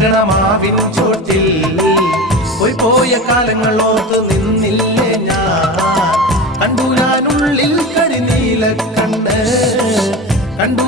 പൂക്കണമാവിൻ ചോട്ടിൽ പോയി പോയ കാലങ്ങളോത്ത് നിന്നില്ലേ ഞാൻ. കണ്ടു ഞാനുള്ളിൽ കരിനീല കണ്ണ്, കണ്ടു